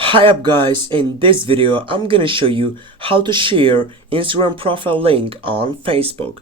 Hi up guys, in this video I'm gonna show you how to share Instagram profile link on Facebook.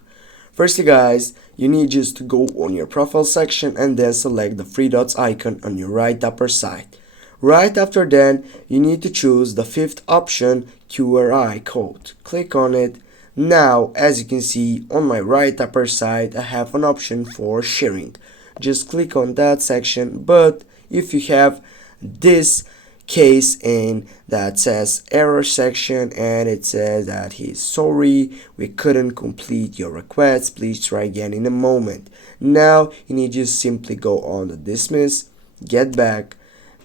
Firstly guys, you need just to go on your profile section and then select the three dots icon on your right upper side. Right after that, you need to choose the fifth option, QRI code. Click on it. Now as you can see on my right upper side I have an option for sharing. Just click on that section, but if you have this case in that says error section and it says that he's sorry, we couldn't complete your request, please try again in a moment. Now you need to just simply go on the dismiss, get back,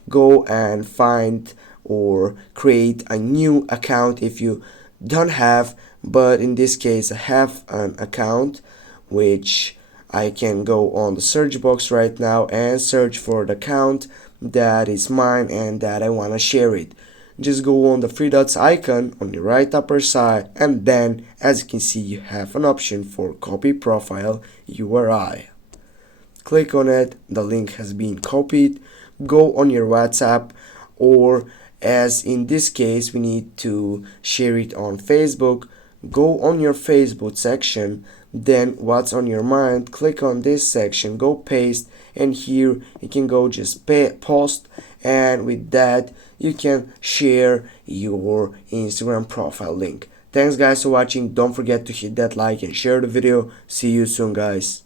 go and find or create a new account if you don't have, but in this case I have an account which I can go on the search box right now and search for the account that is mine and that I want to share it. Just go on the three dots icon on the right upper side and then as you can see you have an option for copy profile URI. Click on it, the link has been copied. Go on your WhatsApp, or as in this case we need to share it on Facebook, go on your Facebook section, then what's on your mind, click on this section, go paste, and here you can go just post, and with that you can share your Instagram profile link. Thanks guys for watching, don't forget to hit that like and share the video. See you soon guys.